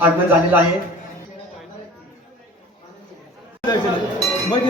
आगमन झालेलं आहे बोलो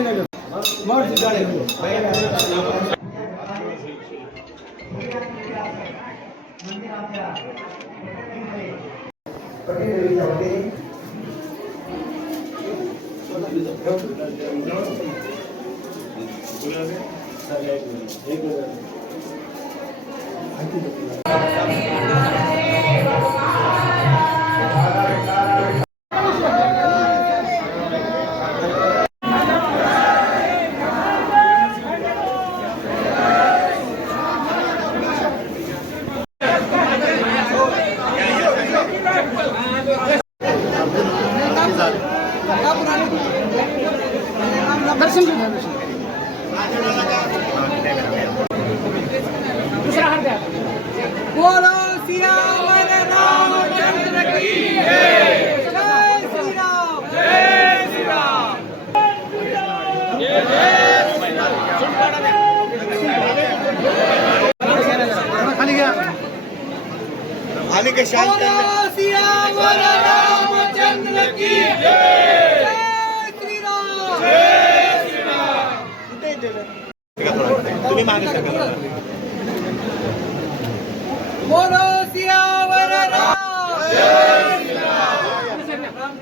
बोलो सियावर रामचंद्र की जय जय श्री राम बोलो सियावर राम जय श्री राम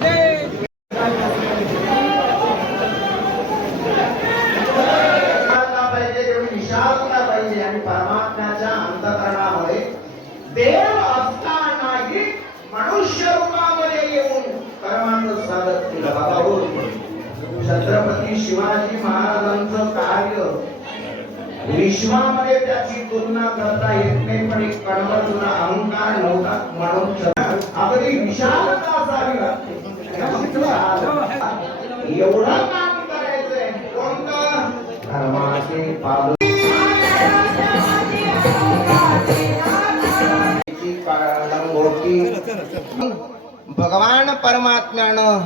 जय विशालता पाहिजे तेवढी विशालता पाहिजे आणि परमात्म्याच्या अंतकरणामुळे देव असतानाही मनुष्य रूपामध्ये येऊन कर्माचं स्वागत केलं बाबा हो छत्रपती शिवाजी महाराजांचं कार्य. विश्वामध्ये त्याची तुलना करता येत नाही पण एक कणव जुना अहंकार नव्हता म्हणून छ- आपली विशालता असावी लागते. एवढा काम करायचंय. कोणतं? धर्माचे पालन भगवान परमात्म्यानं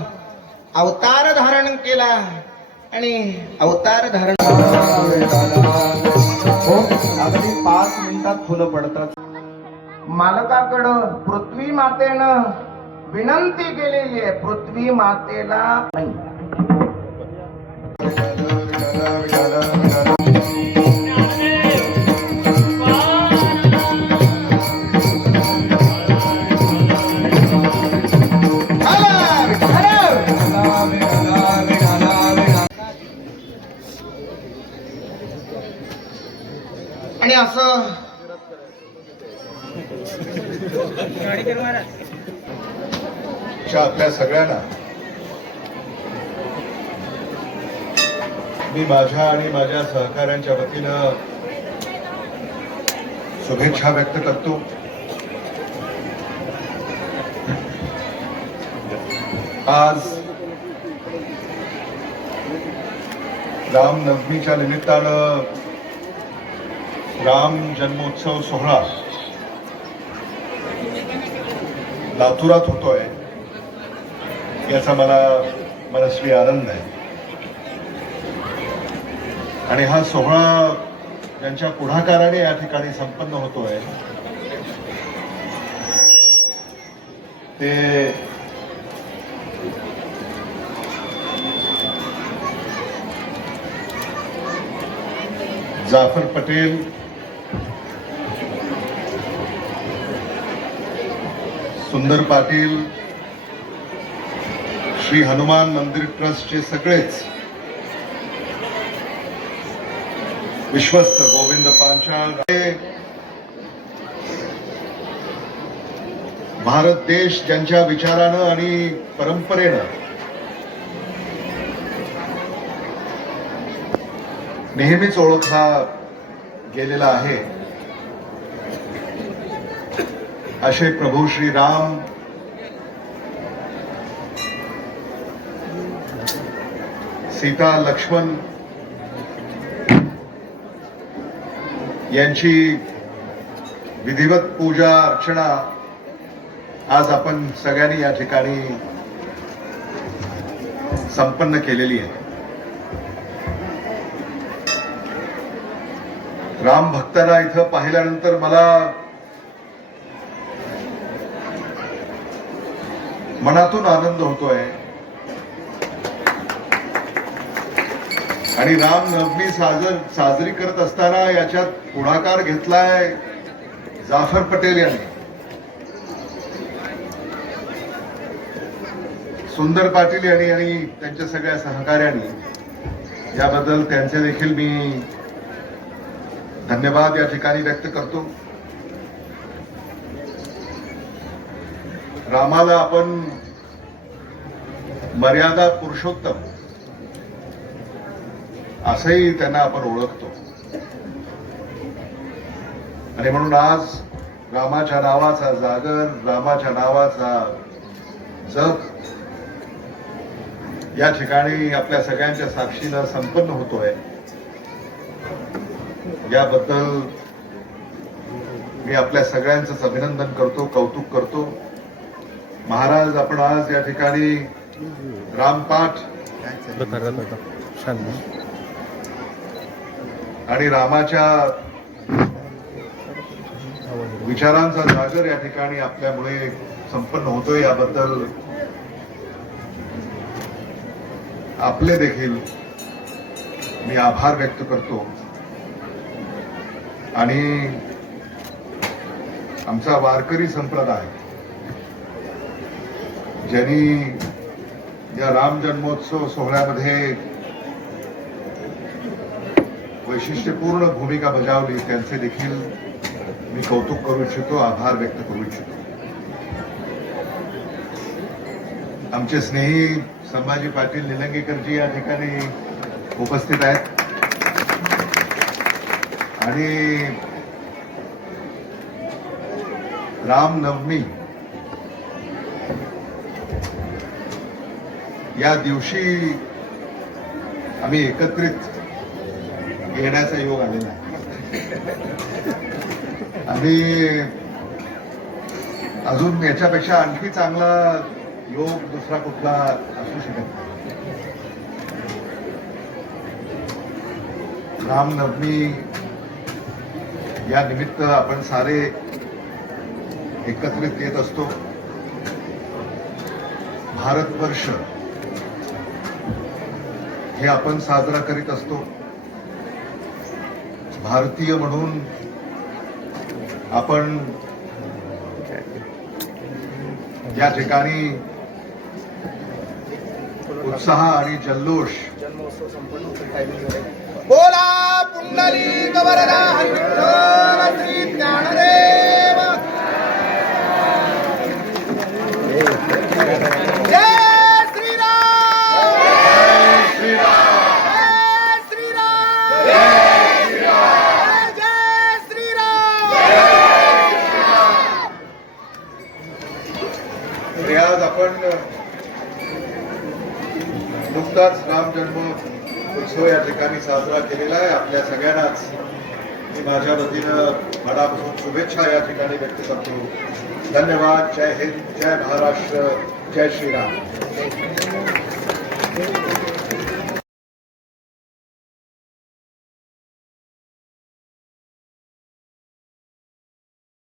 अवतार धारण केला. आणि अवतार धारण हो, अगदी पाच मिनिटात फुलं पडतात. मालकाकडं पृथ्वी मातेनं विनंती केलेली आहे पृथ्वी मातेला नाही. असं. च्या आपल्या सगळ्यांना. मी माझ्या आणि माझ्या सहकाऱ्यांच्या वतीनं शुभेच्छा व्यक्त करतो. आज रामनवमीच्या निमित्तानं राम जन्मोत्सव सोहळा. लातुरात होतोय. याचा मला मनस्वी आनंद आहे. आणि हा सोहळा त्यांच्या पुढाकाराने या ठिकाणी संपन्न होतोय ते जाफर पटेल सुंदर पाटील श्री हनुमान मंदिर ट्रस्टचे सगळेच विश्वस्त गोविंद पांचाळ भारत देश ज्यांच्या विचारानं आणि परंपरेनं नेहमीच ओळखला गेलेला आहे. असे प्रभू श्री राम. सीता लक्ष्मण यांची विधिवत पूजा अर्चना आज आपण सगळ्यांनी या ठिकाणी संपन्न केलेली आहे. राम भक्तांना इथं पाहिल्यानंतर मला मनातून आनंद होतोय. आणि रामनवमी साजर साजरी करत असताना याच्यात पुढाकार घेतलाय जाफर पटेल यांनी. सुंदर पाटील यांनी आणि त्यांच्या सगळ्या सहकार्यांनी याबद्दल त्यांचे देखील मी धन्यवाद या ठिकाणी व्यक्त करतो. रामाला आपण मर्यादा पुरुषोत्तम असंही त्यांना आपण ओळखतो. आणि म्हणून आज रामाच्या नावाचा जागर रामाच्या नावाचा जप या ठिकाणी आपल्या सगळ्यांच्या साक्षीनं संपन्न होतोय. याबद्दल मी आपल्या सगळ्यांचंच अभिनंदन करतो कौतुक करतो. महाराज आपण आज या ठिकाणी रामपाठ आणि रामाच्या विचारांचा जागर या ठिकाणी आपल्यामुळे संपन्न होतोय. याबद्दल आपले देखील मी आभार व्यक्त करतो. आणि आमचा वारकरी संप्रदाय ज्यांनी या राम जन्मोत्सव सोहळ्यामध्ये वैशिष्ट्यपूर्ण भूमिका बजावली त्यांचे देखील मी कौतुक करू इच्छितो आभार व्यक्त करू इच्छितो. आमचे स्नेही संभाजी पाटील निलंगेकरजी या ठिकाणी उपस्थित आहेत. आणि रामनवमी या दिवशी आम्ही एकत्रित येण्याचा योग आलेला आहे. आणि अजून याच्यापेक्षा आणखी चांगला योग दुसरा कुठला असू शकत नाही. रामनवमी या निमित्त आपण सारे एकत्रित येत असतो. भारतवर्ष हे आपण साजरा करीत असतो. भारतीय म्हणून आपण या ठिकाणी उत्साह आणि जल्लोष बोला पुंडली गवरदा हरी विठ्ठल श्री ज्ञानदेव जय श्रीराम जय श्रीराम जय जय श्रीराम तरी आज आपण नुकताच राम जन्म उत्सव या ठिकाणी साजरा केलेला आहे. आपल्या सगळ्यांनाच मी माझ्या वतीनं मनापासून शुभेच्छा या ठिकाणी व्यक्त करतो. धन्यवाद. जय हिंद जय महाराष्ट्र जय श्रीराम.